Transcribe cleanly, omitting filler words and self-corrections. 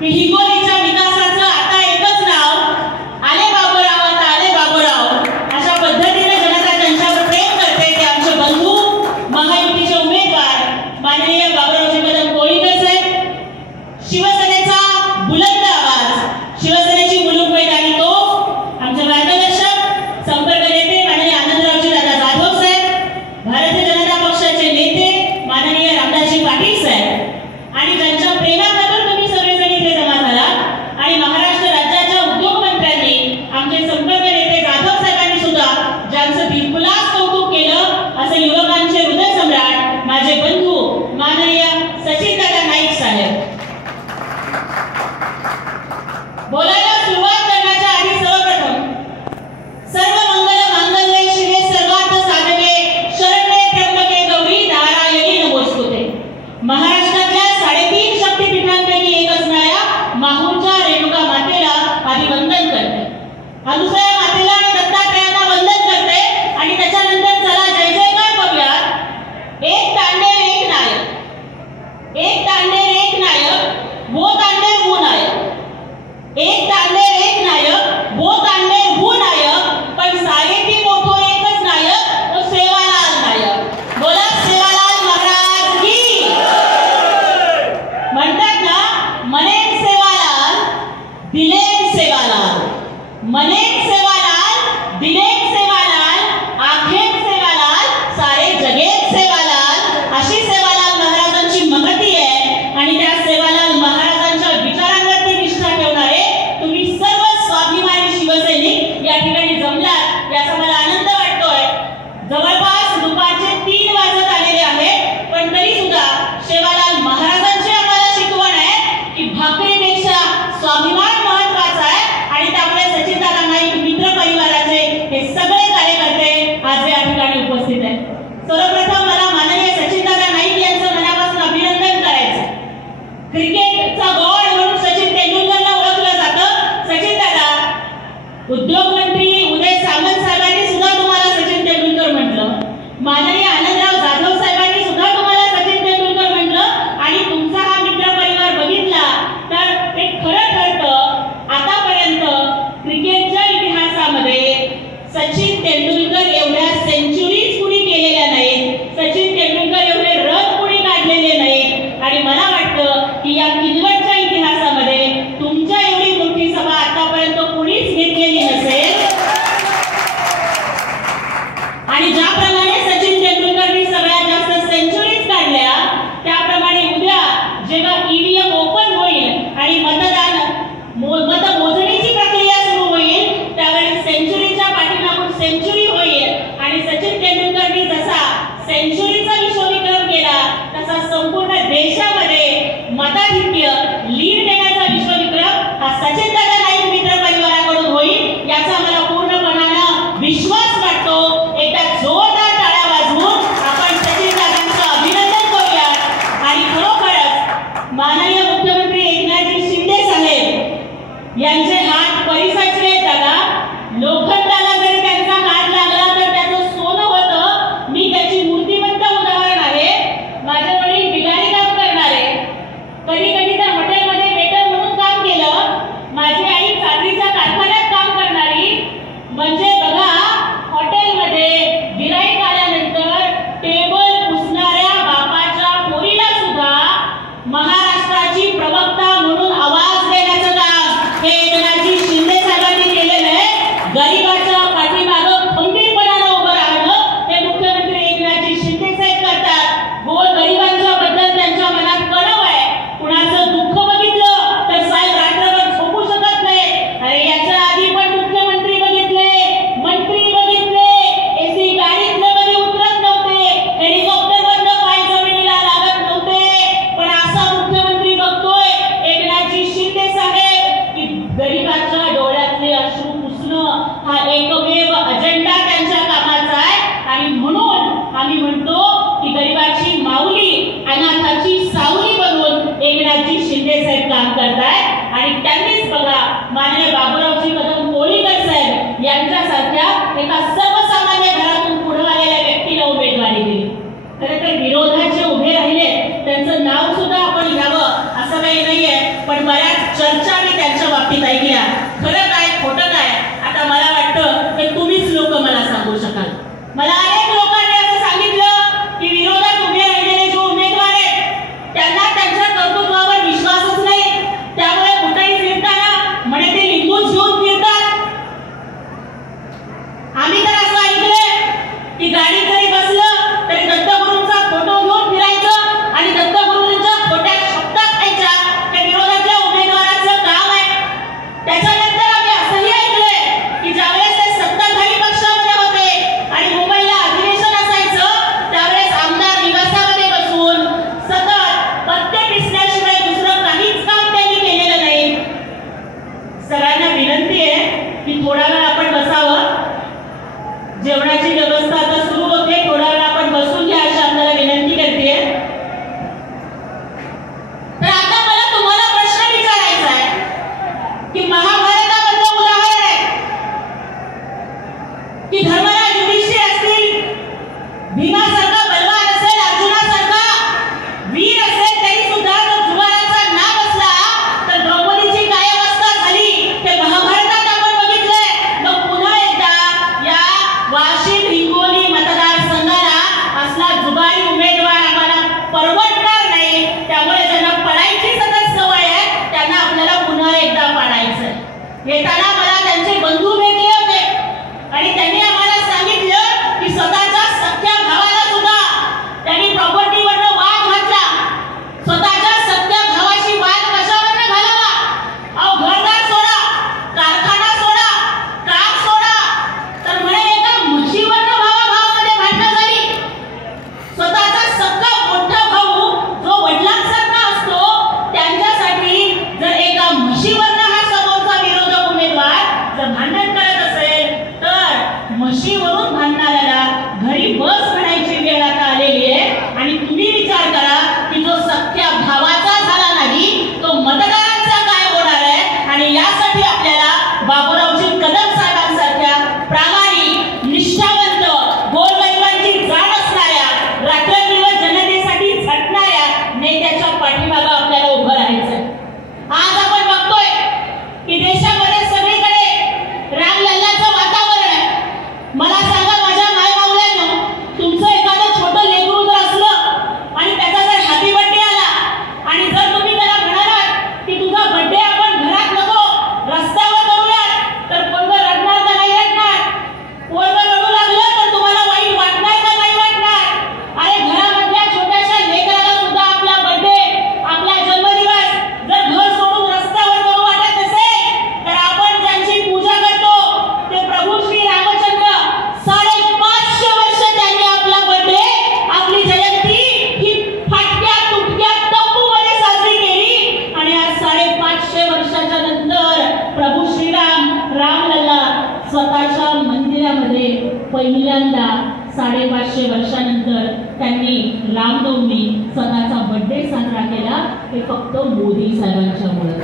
की हिंगोलीच्या विकासाचं आता एकच नाव आले बाबूराव, आता आले बाबूराव अशा पद्धतीने जनता त्यांच्यावर प्रेम करते ते आमचे बंधू महायुतीचे उमेदवार माननीय बाबूरावजी कदम कोळीकर साहेब. शिवसेनेचा बुलंद आवाज, शिवसेनेची मुलुकवेद आणि तोफ आमचे मार्गदर्शक संपर्क नेते माननीय आनंदरावजी दादा जाधव साहेब, भारतीय जनता पक्षाचे नेते माननीय रामदासजी पाटील साहेब आणि ज्यांच्या प्रेमाखातर तुम्ही सगळेजण इथे जमा झालात आणि महाराष्ट्र राज्याच्या उद्योगमंत्र्यांनी आमचे संपर्क नेते जाधव साहेबांनी सुद्धा ज्यांचं दिलखुलास कौतुक केलं असे युवकांचे हृदय सम्राट माझे बंधू माननीय सचिन दादा नाईक साहेब. बोलायला सुरुवात करण्याच्या आधी सर्वप्रथम सर्व मंगल मांगल्ये शिवे सर्वार्थ साधके शरण्ये त्र्यंबके गौरी नारायणी नमोस्तुते. महाराष्ट्रातल्या 3.5 शक्तिपीठांपैकी एक असणाऱ्या माहूरच्या रेणुका मातेला आधी वंदन करते, अनुसया मातेला आणि दत्तात्रयांना वंदन करते आणि त्याच्यानंतर चला जय जयकार बघूयात. एक तांडेर एक नायक, एक तांडेर एक नायक, वो तांडेर वो नायक. एक तांडेर एक नायक, वो तांडेर वो नायक, पण सारेती मोठो एकच नायक, तो सेवालाल नायक. बोला सेवालाल महाराज की. म्हणतात ना, मनेन सेवालाल दिलेन सेवालाल, मनेन सेवालाल दिलेन सेवालाल, आखेन सेवालाल सारे जगेत सेवालाल. अशी सेवालाल महाराजांची महती आहे आणि त्या सेवालाल महाराजांच्या विचारांवरती निष्ठा ठेवणारे तुम्ही सर्व स्वाभिमानी शिवसैनिक या ठिकाणी जमलात याचा मला आनंद वाटतोय. जवळपास दुपारचे 3 वाजत आलेले आहेत, पण तरी सुद्धा सेवालाल महाराजांची आम्हाला शिकवण आहे की भाकरीपेक्षा स्वाभिमान महत्वाचा आहे आणि त्यामुळे सचिनदादा नाईक मित्र परिवाराचे हे सगळे कार्यकर्ते आज या ठिकाणी उपस्थित आहेत. सर्वप्रथम मला माननीय सचिनदादा नाईक यांचं मनापासून अभिनंदन करायचं. क्रिकेटचा गॉड म्हणून सचिन तेंडुलकरला ओळखलं जातं. सचिन दादा, उद्योग मंत्री उदय सामंत साहेबांनी सुद्धा तुम्हाला सचिन तेंडुलकर म्हटलं, माननीय आनंदराव जाधव साहेबांनी सुद्धा तुम्हाला सचिन तेंडुलकर म्हटलं आणि तुमचा हा मित्र परिवार बघितला तर ते खरं ठरतं. आतापर्यंत क्रिकेटच्या इतिहासामध्ये सचिन तेंडुलकर एवढ्या सेंचुरीज कुणी केलेल्या नाहीत, सचिन तेंडुलकर एवढे रन कुणी काढलेले नाहीत आणि मला वाटतं की या किनवटच्या इतिहासामध्ये तुमच्या एवढी मोठी सभा आतापर्यंत कुणीच घेतलेली नसेल. आणि ज्याप्रमाणे सचिन तेंडुलकरनी सगळ्यात जास्त सेंचुरीज काढल्या त्याप्रमाणे उद्या जेव्हा ईव्हीएम ओपन होईल आणि मतमोजणीची प्रक्रिया सुरू होईल त्यावेळी सेंचुरीच्या पाठीमागून सेंचुरी होईल आणि सचिन तेंडुलकरनी जसा सेंचुरीचा विश्वविक्रम केला तसा संपूर्ण देशामध्ये मताधिक्य लीड देण्याचा विश्वविक्रम हा सचिनदादा नाईक मित्र परिवाराकडून होईल याचा मला पूर्णपणाने विश्वास वाटतो. एकदा जोरदार टाळ्या वाजवून आपण सचिनदादांचं अभिनंदन करूया. आणि खरोखरच माननीय मुख्यमंत्री एकनाथजी शिंदे साहेब यांचे हात परिसरचे दादा, लोखंडाला जरी त्यांचा हात लागला तर त्याचं सोनं होतं. मी त्याची मूर्तिमंत उदाहरण आहे. माझे वडील बिगारी काम करणारे, कधी कधी तर हॉटेलमध्ये वेटर म्हणून काम केलं. माझी आई चादरीच्या कारखान्यात काम करणारी. म्हणजे बघा, हॉटेलमध्ये गिराईक आल्यानंतर टेबल पुसणाऱ्या बापाच्या पोरीला सुद्धा महाराष्ट्राची प्रवक्ता म्हणून आवाज देण्याचं काम हे एकनाथजी शिंदे साहेबांनी केलेलं आहे. गरिबाच्या पाठीमागं खंबीरपणानं उभं राहणं हे मुख्यमंत्री एकनाथजी शिंदे साहेब करतात. गोर गरिबांच्या बद्दल त्यांच्या मनात कणव आहे. कुणाचं दुःख बघितलं तर साहेब रात्रभर झोपू शकत नाही. अरे याच्या आधी पण मुख्यमंत्री बघितले, मंत्री बघितले, एसी गाडीतनं कधी उतरत नव्हते, हेलिकॉप्टरवरनं पाय जमिनीला लागत नव्हते. पण असा मुख्यमंत्री बघतोय एकनाथजी शिंदे साहेब की गरिबाच्या डोळ्यातले अश्रू पुसणं हा एकमेव अजेंडा त्यांच्या कामाचा आहे. आणि म्हणून आम्ही म्हणतो की गरिबाची माऊली, अनाथाची सावली बनवून एकनाथजी शिंदे साहेब काम करतायत. आणि त्यांनीच बघा माननीय बाबूरावजी कदम कोळीकर साहेब यांच्यासारख्या एका सर्वसामान्य घरातून पुढे आलेल्या व्यक्तीला उमेदवारी दिली. खरं तर विरोधाचे उभे राहिले त्यांचं नाव सुद्धा आपण घ्यावं असं तसं काही नाहीये, पण बऱ्याच चर्चा मी त्यांच्या बाबतीत ऐकल्या. खरं काय खोटं काय आता मला वाटतं की तुम्हीच लोक मला सांगू शकाल. मला अनेक लोकांनी असं सांगितलं की विरोधात उभे राहिलेले जे उमेदवार आहेत त्यांना त्यांच्या कर्तृत्वावर विश्वासच नाही, त्यामुळे कुठेही फिरताना म्हणे ते लिंबूच घेऊन फिरतात. आम्ही तर असं ऐकलंय की गाडीत जरी बसलं तरी दत्तगुरूंचा फोटो घेऊन फिरायचं आणि दत्तगुरूंच्या खोट्या शब्दात खायच्या. त्या विरोधातल्या उमेदवाराचं काम आहे. त्याच्यानंतर आम्ही असंही ऐकलंय की ज्यावेळेस ते सत्ताधारी पक्षामध्ये होते आणि मुंबईला अधिवेशन असायचं त्यावेळेस आमदार निवासामध्ये बसून सतत पत्ते पिसण्याशिवाय दुसरं काहीच काम त्यांनी केलेलं नाही. सगळ्यांना विनंती आहे की थोडा वेळ आपण बसावं. जेवणाची व्यवस्था आता सुरू होते, थोडा वेळ आपण बसून घ्या अशी आपल्याला विनंती करते. तर आता मला तुम्हाला प्रश्न विचारायचा आहे की महाभारतामधलं उदाहरण आहे की धर्मराज युधिष्ठिर असतील, भीमासारखा बलवान असेल, अर्जुनासारखा वीर असेल, तरी सुद्धा जर जुवाराचा नाग असला तर द्रौपदीची काय अवस्था झाली ते महाभारतात आपण बघितलंय. मग पुन्हा एकदा या वाशिम हिंगोली मतदारसंघाला असला जुगारी उमेदवार आम्हाला परवडणार नाही. त्यामुळे ज्यांना पडायची सतत सवय आहे त्यांना आपल्याला पुन्हा एकदा पाडायचं. येताना मला त्यांचे बंधू भेटले होते आणि त्यांनी आम्हाला सांगितलं की स्वतःच्या सख्या भावाला सुद्धा त्यांनी प्रॉपर्टीवरनं वाद घातला. स्वतःच्या सख्या भावाशी वाद कशावरनं घालावा? अहो घरदार सोडा, कारखाना सोडा, कार सोडा, तर म्हणे एका म्हशीवरनं भावाभावामध्ये भांडणं झाली. स्वतःचा सख्खा मोठा भाऊ जो वडिलांसारखा असतो त्यांच्यासाठी जर एका म्हशीवरनं हा समोरचा विरोधक उमेदवार जर भांडण करत असेल तर म्हशीवरून भांडणाऱ्याला घरी बस म्हणायची वेळ आता आलेली आहे. आणि तुम्ही विचार करा की जो सख्या भावाचा झाला नाही तो मतदारांचा काय होणार आहे. आणि यासाठी आपल्याला बाबूरावजी कदम साहेबांसारख्या प्रामाणिक, निष्ठावंत, गोरगरिबांची जाण असणाऱ्या, रात्रंदिवस जनतेसाठी झटणाऱ्या नेत्याच्या पाठीमागे आपल्याला उभं राहायचंय. आज आपण बघतोय की देशामध्ये सगळीकडे रामलल्लाचं वातावरण आहे. मला सांगा माझ्या मायमाऊल्यांनो, तुमचं एखादं छोटं लेकरू जर असलं आणि त्याचा जर हॅपी बर्थडे आला आणि जर तुम्ही त्याला म्हणालात की तुझा बर्थडे आपण घरात नको रस्त्यावर करूयात, तर पोरगं रडणार का नाही रडणार? पोरगं रडू लागलं तर तुम्हाला वाईट वाटणार का नाही वाटणार? अरे घरामधल्या छोट्याशा लेकराला सुद्धा आपला बर्थडे, आपला जन्मदिवस जर घर सोडून रस्त्यावर करू वाटत नसेल तर आपण ज्यांची पूजा करतो ते प्रभू श्री रामचंद्र 550 वर्ष त्यांनी आपला बर्थडे, आपली जयंती ही फाटक्या तुटक्या तंबूमध्ये साजरी केली. आणि आज 550 वर्षाच्या नंतर प्रभू श्रीराम रामलल्ला स्वतःच्या मंदिरामध्ये पहिल्यांदा 550 वर्षानंतर त्यांनी रामनवमी स्वतःचा बर्थडे साजरा केला. हे फक्त मोदी साहेबांच्यामुळे.